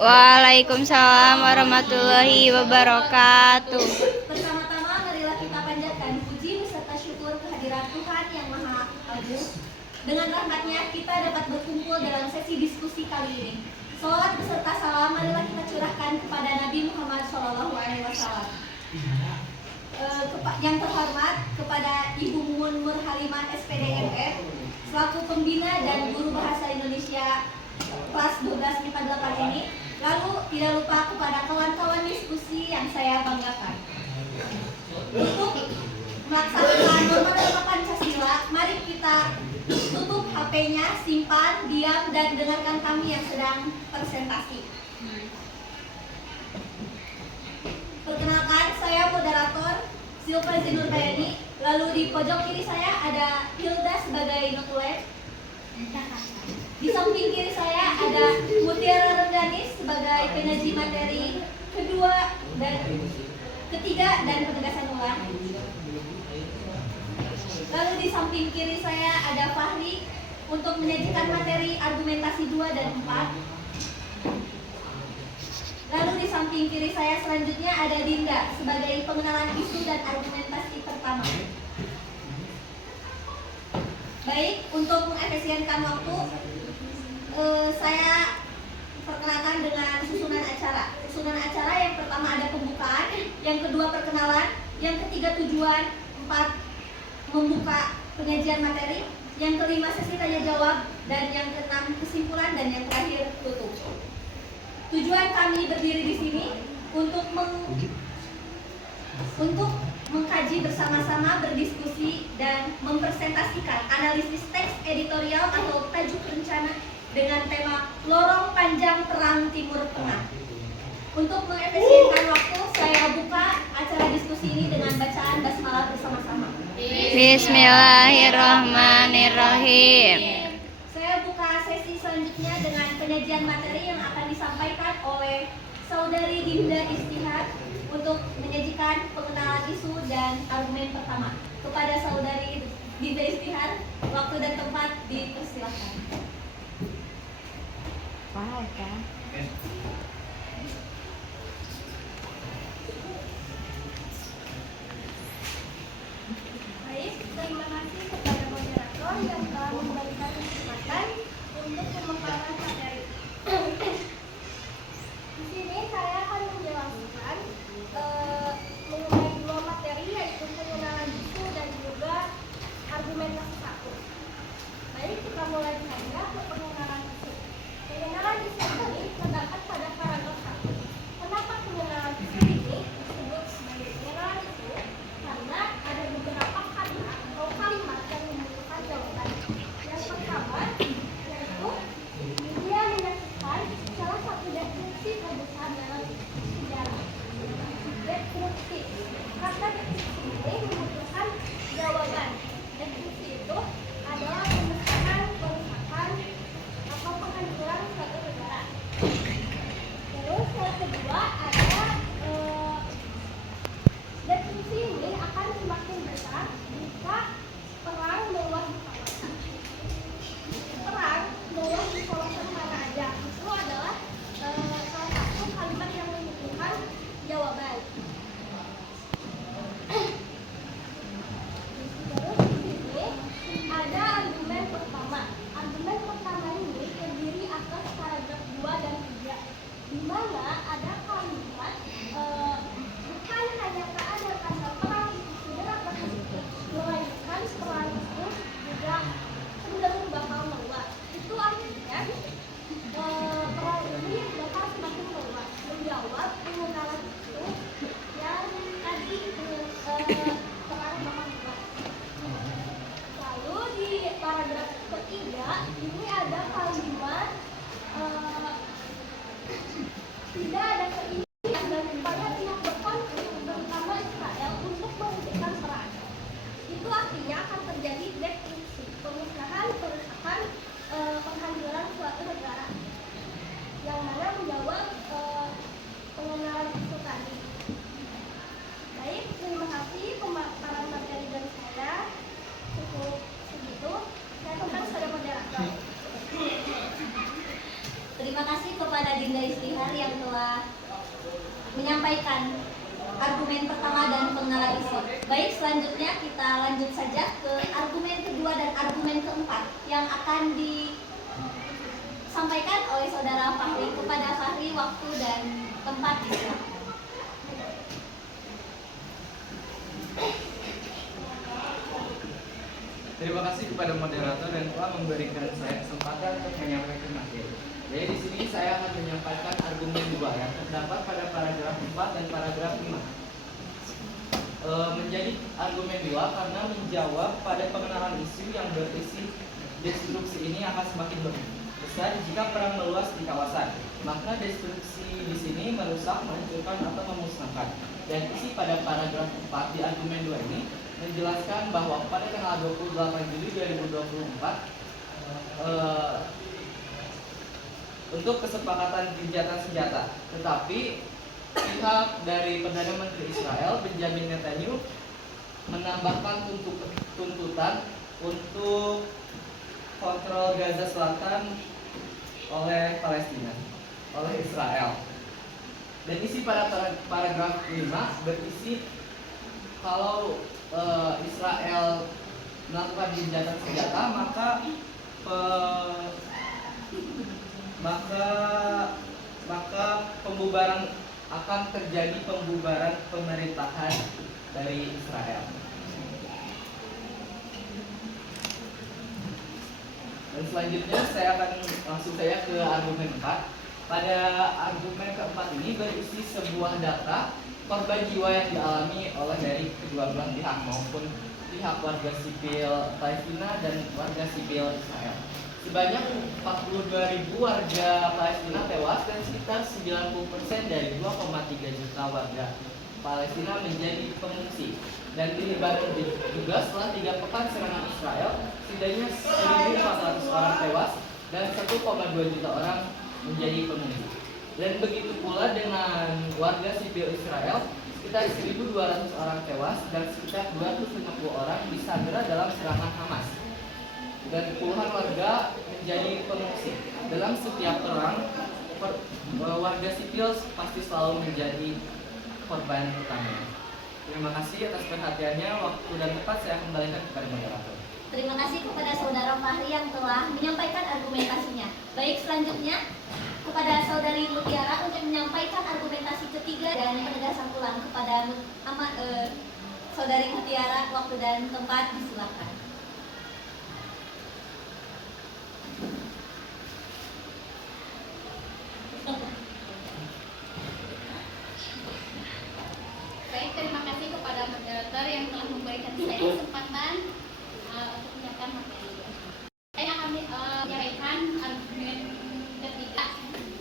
Waalaikumsalam warahmatullahi wabarakatuh. Pertama-tama marilah kita panjatkan puji beserta syukur kehadiran Tuhan yang Maha Agung. Dengan rahmatnya kita dapat berkumpul dalam sesi diskusi kali ini. Salawat beserta salam marilah kita curahkan kepada Nabi Muhammad SAW. Yang terhormat kepada Ibu Mumun Nur Halimah SPD MF selaku pembina dan guru bahasa Indonesia kelas 12 MIPA 8 ini. Lalu tidak lupa kepada kawan-kawan diskusi yang saya banggakan. Untuk melaksanakan norma Pancasila, mari kita tutup HP-nya, simpan, diam, dan dengarkan kami yang sedang presentasi. Perkenalkan, saya moderator Silva Zinurbayani. Lalu di pojok kiri saya ada Hilda sebagai notulen. Di samping kiri saya ada Mutiara Rengganis sebagai penyaji materi kedua dan ketiga dan penegasan ulang. Lalu di samping kiri saya ada Fahri untuk menyajikan materi argumentasi 2 dan 4. Lalu di samping kiri saya selanjutnya ada Dinda sebagai pengenalan isu dan argumentasi pertama. Baik, untuk mengefisienkan waktu, saya perkenalkan dengan susunan acara. Susunan acara yang pertama ada pembukaan, yang kedua perkenalan, yang ketiga tujuan, 4 membuka penyajian materi, yang kelima sesi tanya jawab, dan yang keenam kesimpulan, dan yang terakhir tutup. Tujuan kami berdiri di sini untuk mengkaji bersama-sama, berdiskusi, dan mempresentasikan analisis teks editorial atau tajuk rencana dengan tema Lorong Panjang Perang Timur Tengah. Untuk mengefisienkan waktu, saya buka acara diskusi ini dengan bacaan basmalah bersama-sama. Bismillahirrahmanirrahim. Saya buka sesi selanjutnya dengan penyajian materi yang akan disampaikan oleh Saudari Dinda Istihad untuk menyajikan pengenalan isu dan argumen pertama. Kepada Saudari Dinda Istihad, waktu dan tempat dipersilakan. Baik, terima kasih kepada moderator yang telah memberikan kesempatan untuk pemaparan materi. Di sini saya akan menjelaskan mengenai 2 materi, yaitu pengenalan isu dan juga argumentasi 1. Baik, kita mulai saja ke pengenalan isu. Pengenalan isu ini terdapat pada paragraf 1. Kenapa pengenalan isu ini disebut sebagai pengenalan isu? Karena ada beberapa kalimat atau kalimat yang membutuhkan jawaban. Yang pertama yaitu dia menyaksikan salah satu definisi terbesar dalam sejarah. Definisi. Kata definisi ini membutuhkan jawaban. Definisi itu adalah pemecahan, perusakan, atau penghancuran suatu negara. Terus yang kedua ada definisi ini akan semakin besar jika perang meluas di kawasan. Perang meluas di kawasan mana aja? Itu adalah salah satu kalimat yang membutuhkan jawaban. Terus di sini ada argumen pertama. Argumen pertama ini terdiri atas paragraf 2 dan 3, di mana ada kalimat bukan hanya keadaan karena perang itu segera berhenti, melainkan perang itu juga cenderung bakal meluas. Itu artinya perang ini bakal semakin meluas. Menjawab pengenalan itu yang tadi perang bakal meluas. Lalu di paragraf ketiga ini ada kalimat tidak ada keinginan dan upaya pihak berkonflik terutama Israel untuk menghentikan perang. Itu artinya akan terjadi definisi, pemusnahan, perusakan, penghancuran suatu negara. Yang mana menjawab pengenalan itu tadi. Baik, terima kasih pemaparan materi dari saya. Cukup segitu. Saya kembali kepada moderator. Terima kasih kepada kepada Dinda Istihar yang telah menyampaikan argumen pertama dan pengenalan isi. Baik, selanjutnya kita lanjut saja ke argumen kedua dan argumen keempat yang akan disampaikan oleh Saudara Fahri. Kepada Fahri, waktu dan tempat disilakan. Terima kasih kepada moderator yang telah memberikan saya kesempatan untuk menyampaikan materi. Jadi di sini saya akan menyampaikan argumen dua yang terdapat pada paragraf 4 dan paragraf 5. Menjadi argumen dua karena menjawab pada pengenalan isu yang berisi destruksi ini akan semakin besar jika perang meluas di kawasan. Maka destruksi di sini merusak, menghancurkan atau memusnahkan. Dan isi pada paragraf 4 di argumen 2 ini menjelaskan bahwa pada tanggal 28 Juli 2024 untuk kesepakatan gencatan senjata, tetapi pihak dari Perdana Menteri Israel Benjamin Netanyahu menambahkan tuntutan untuk kontrol Gaza Selatan oleh Palestina, oleh Israel. Dan isi pada paragraf 5 berisi kalau Israel melakukan gencatan senjata maka pembubaran akan terjadi, pembubaran pemerintahan dari Israel. Dan selanjutnya saya akan langsung saja ke argumen 4. Pada argumen keempat ini berisi sebuah data korban jiwa yang dialami oleh dari kedua belah pihak, maupun pihak warga sipil Palestina dan warga sipil Israel. Sebanyak 42.000 warga Palestina tewas dan sekitar 90% dari 2,3 juta warga Palestina menjadi pengungsi. Dan di Lebanon juga setelah 3 pekan serangan Israel, setidaknya 1.400 orang tewas dan 1,2 juta orang menjadi pengungsi. Dan begitu pula dengan warga sipil Israel, sekitar 1.200 orang tewas dan sekitar 250 orang disandera dalam serangan Hamas. Dan puluhan warga menjadi pengungsi. Dalam setiap perang, warga sipil pasti selalu menjadi korban utama. Terima kasih atas perhatiannya. Waktu dan tempat saya kembalikan kepada moderator. Terima kasih kepada Saudara Fahri yang telah menyampaikan argumentasinya. Baik, selanjutnya kepada Saudari Mutiara untuk menyampaikan argumentasi ketiga dan penegasan ulang. Kepada Saudari Mutiara, waktu dan tempat disilakan. Baik, terima kasih kepada moderator yang telah memberikan saya kesempatan untuk menyampaikan materi. Saya akan menyampaikan argumen ketiga.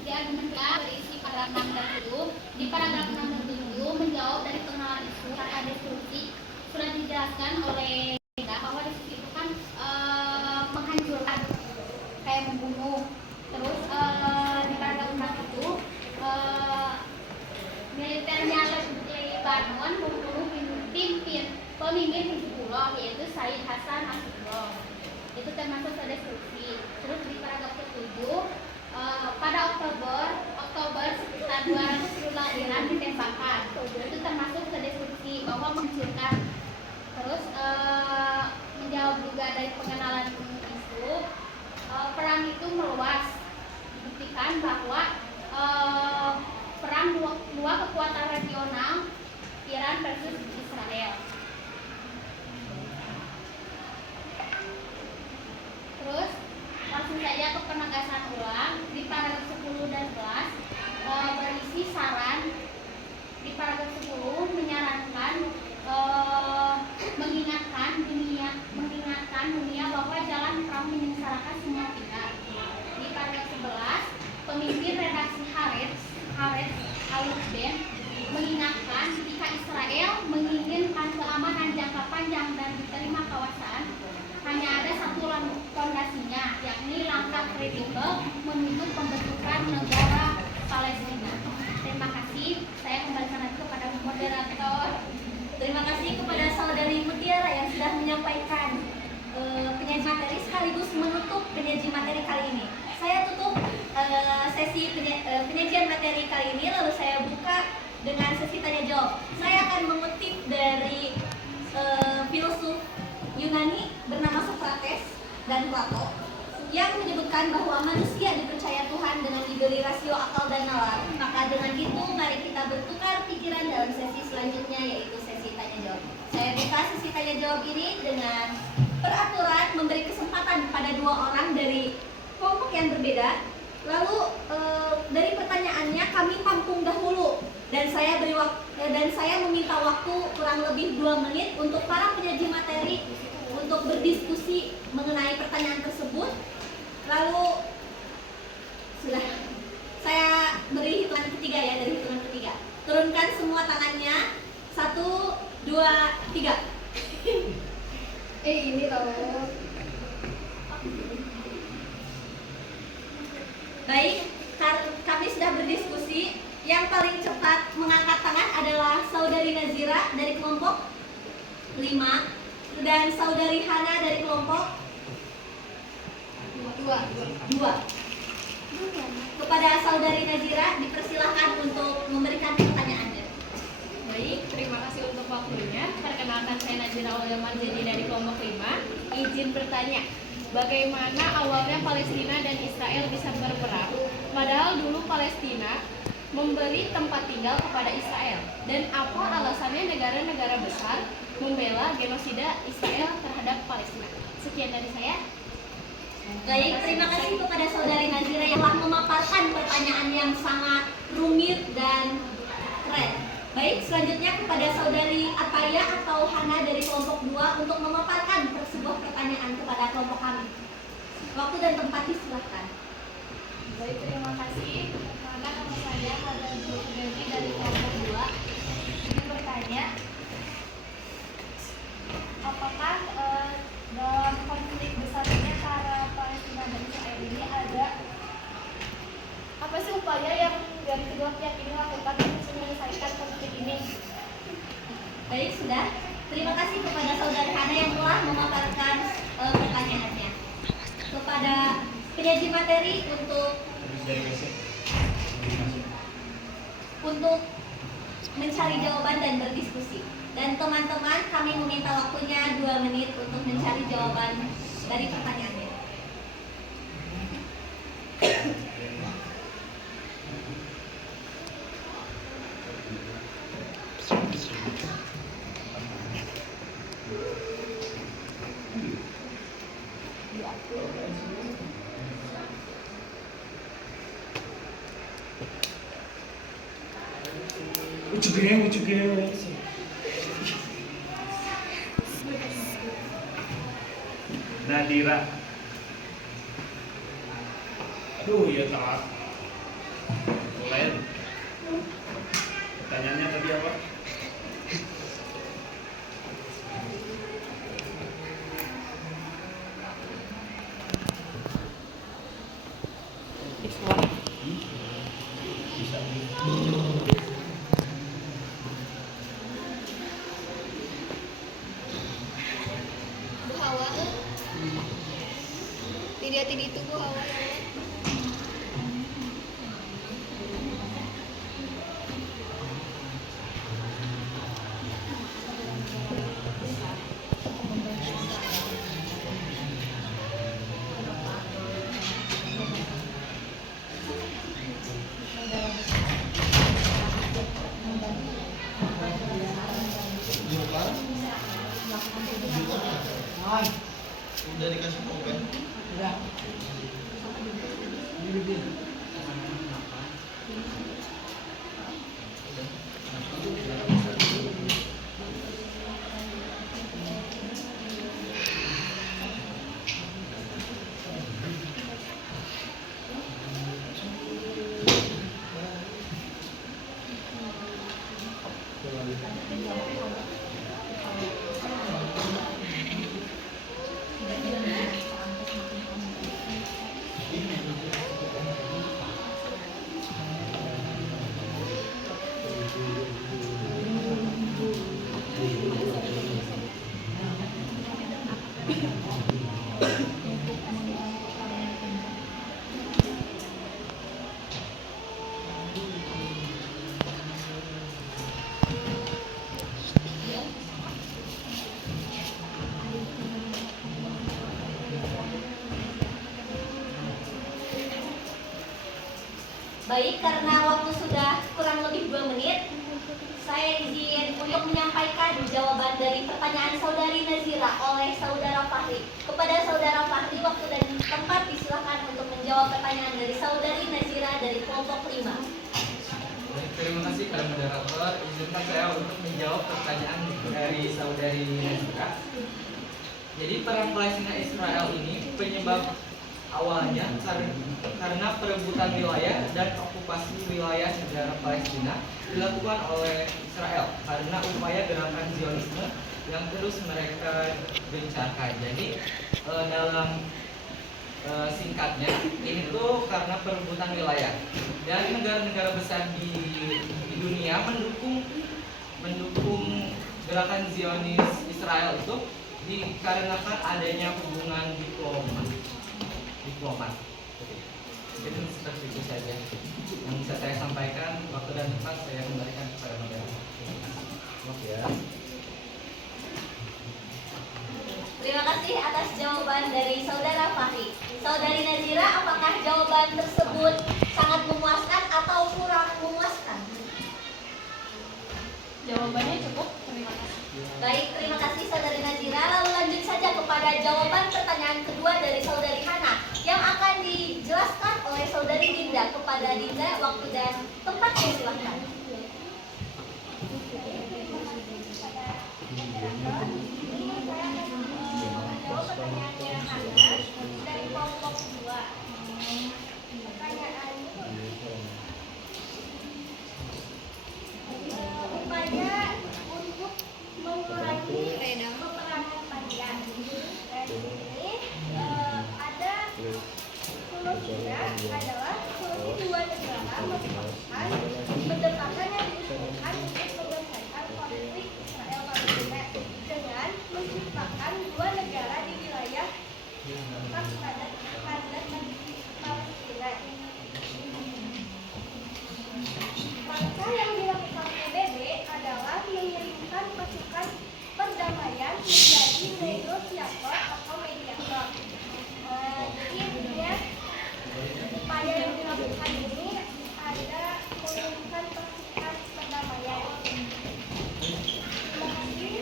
Di argumen ketiga berisi paragraf 6 dan 7. Di paragraf 6 dan 7 menjawab dari pengenalan isu karena destruksi sudah dijelaskan oleh bahwa destruksi itu kan menghancurkan, kayak membunuh. Terus di paragraf 6 itu militernya Lebanon membunuh pemimpin Hizbullah, yaitu Said Hasan Nasrullah. Itu termasuk destruksi. Terus di paragraf ke-7 pada Oktober sekitar 200 rudal Iran ditembakkan. Itu termasuk destruksi, bahwa menghancurkan. Terus menjawab juga dari pengenalan isu, perang itu meluas. Dibuktikan bahwa perang dua kekuatan regional, Iran versus Israel. Terus langsung saja ke penegasan ulang. Di paragraf 10 dan 11 berisi saran. Di paragraf 10 menyarankan mengingatkan dunia bahwa jalan perang menyengsarakan semua pihak. Di paragraf 11 pemimpin redaksi Haaretz Al-Ben mengingatkan jika Israel menginginkan keamanan jangka panjang dan diterima kawasan, hanya ada satu fondasinya, yakni langkah kredibel menuju pembentukan negara Palestina. Terima kasih. Saya kembalikan lagi kepada moderator. Terima kasih kepada Saudari Mutiara yang sudah menyampaikan penyaji materi sekaligus menutup penyaji materi kali ini. Saya tutup sesi penyajian materi kali ini, lalu saya buka dengan sesi tanya jawab. Saya akan mengutip dari filsuf Yunani bernama Socrates dan Plato yang menyebutkan bahwa manusia dipercaya Tuhan dengan diberi rasio akal dan nalar. Maka dengan itu mari kita bertukar pikiran dalam sesi selanjutnya, yaitu sesi tanya jawab. Saya buka sesi tanya jawab ini dengan peraturan memberi kesempatan pada 2 orang dari kelompok yang berbeda. Lalu dari pertanyaannya kami tampung dahulu dan saya meminta waktu kurang lebih 2 menit untuk para penyaji materi untuk berdiskusi mengenai pertanyaan tersebut. Lalu sudah saya beri hitungan ketiga ya, dari hitungan ketiga. Turunkan semua tangannya. 1, 2, 3. Ini loh. Baik, kami sudah berdiskusi. Yang paling cepat mengangkat tangan adalah Saudari Nazira dari kelompok 5 dan Saudari Hana dari kelompok 2. Kepada Saudari Nazira dipersilahkan untuk memberikan pertanyaannya. Baik, terima kasih untuk waktunya. Perkenalkan, saya Nazira Marjani dari kelompok 5. Izin bertanya, bagaimana awalnya Palestina dan Israel bisa berperang? Padahal dulu Palestina memberi tempat tinggal kepada Israel. Dan apa alasannya negara-negara besar membela genosida Israel terhadap Palestina? Sekian dari saya. Baik, terima kasih kepada Saudari Nazira yang telah memaparkan pertanyaan yang sangat rumit dan keren. Baik, selanjutnya kepada Saudari Ataya atau Hana dari kelompok 2 untuk memaparkan sebuah pertanyaan kepada kelompok kami. Waktu dan tempat disilahkan. Baik, terima kasih. Perkenalkan, nama saya Hana Zulfiqri dari kelompok 2. Ingin bertanya, apakah dalam konflik besar ini antara Palestina dan Israel ini ada apa sih upaya yang dari kedua pihak ini lakukan untuk menyelesaikan konflik ini? Baik, sudah. Terima kasih kepada Saudari Hana yang telah memaparkan pertanyaannya. Kepada penyaji materi untuk mencari jawaban dan berdiskusi. Dan teman-teman, kami meminta waktunya 2 menit untuk mencari jawaban dari pertanyaannya. Ujugnya. Nadira. Aduh, ya telat. Mulai. Pertanyaannya tadi apa? Tidak itu Bu Hawa. Udah dikasih pulpen. Udah. Baik, karena waktu sudah kurang lebih 2 menit, saya izin untuk menyampaikan jawaban dari pertanyaan Saudari Nazira oleh Saudara Fahri. Kepada Saudara Fahri, waktu dan tempat disilakan untuk menjawab pertanyaan dari Saudari Nazira dari kelompok 5. Baik, terima kasih kepada moderator. Izinkan saya untuk menjawab pertanyaan dari Saudari Nazira. Jadi perang Palestina Israel ini penyebab awalnya karena perebutan wilayah dan okupasi wilayah negara Palestina dilakukan oleh Israel karena upaya gerakan Zionisme yang terus mereka gencarkan. Jadi dalam singkatnya ini tuh karena perebutan wilayah dan negara-negara besar di dunia mendukung gerakan Zionis Israel itu dikarenakan adanya hubungan diplomat. Jadi seperti itu saja yang bisa saya sampaikan. Waktu dan tempat saya kembalikan kepada moderator. Ya. Terima kasih atas jawaban dari Saudara Fahri. Saudari Nazira, apakah jawaban tersebut sangat memuaskan atau kurang memuaskan? Jawabannya cukup. Terima kasih. Baik, terima kasih Saudari Nazira. Lalu lanjut saja kepada jawaban pertanyaan kedua dari Saudari Hana yang akan dijelaskan oleh Saudari Dinda. Kepada Dinda, waktu dan tempat disilahkan. Dari kelompok 2. Pertanyaannya upaya untuk mengurangi peperangan panjang. Dan ini ada solusinya adalah solusi 2 negara merupakan pendekatan yang diusulkan untuk menyelesaikan konflik Israel Palestina dengan menciptakan 2 negara di wilayah Palestina. Langkah yang dilakukan PBB adalah mengirimkan pasukan perdamaian menjadi negosiator atau mediator. Jadi intinya upaya yang dilakukan ini ada mengirimkan pasukan perdamaian. Terima kasih.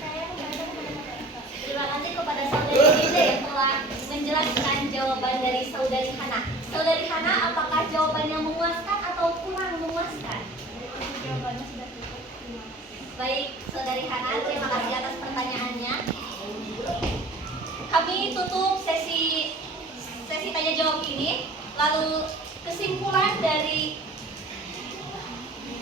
Saya kembali kepada moderator. Terima kasih kepada Saudari Dinda yang telah menjelaskan jawaban dari Saudari Hana. Saudari Hana, apakah jawabannya memuaskan atau kurang memuaskan? Jawabannya sudah cukup. Baik, Saudari Hana, terima kasih atas pertanyaannya. Kami tutup sesi tanya jawab ini. Lalu kesimpulan dari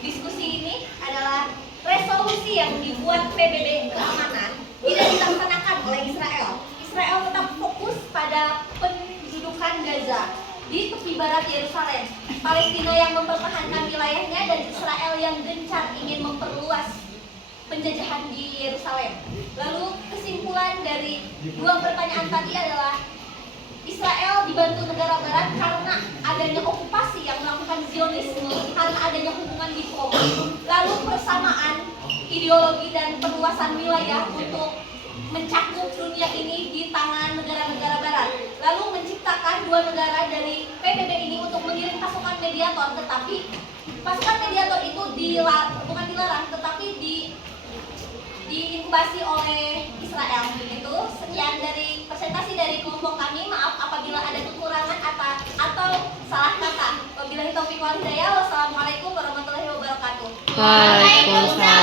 diskusi ini adalah resolusi yang dibuat PBB keamanan tidak dilaksanakan oleh Israel. Israel tetap fokus pada pendudukan Gaza di tepi barat Yerusalem, Palestina yang mempertahankan wilayahnya, dan Israel yang gencar ingin memperluas penjajahan di Yerusalem. Lalu kesimpulan dari 2 pertanyaan tadi adalah Israel dibantu negara barat karena adanya okupasi yang melakukan Zionisme, karena adanya hubungan diplomat, lalu persamaan ideologi dan perluasan wilayah untuk mencakup dunia ini di tangan negara-negara barat, lalu menciptakan 2 negara dari PBB ini untuk mengirim pasukan mediator, tetapi pasukan mediator itu bukan dilarang, tetapi diinkubasi oleh Israel. Itu sekian dari presentasi dari kelompok kami. Maaf apabila ada kekurangan atau salah kata. Wabillahi taufiq wal hidayah. Wassalamualaikum warahmatullahi wabarakatuh. Waalaikumsalam.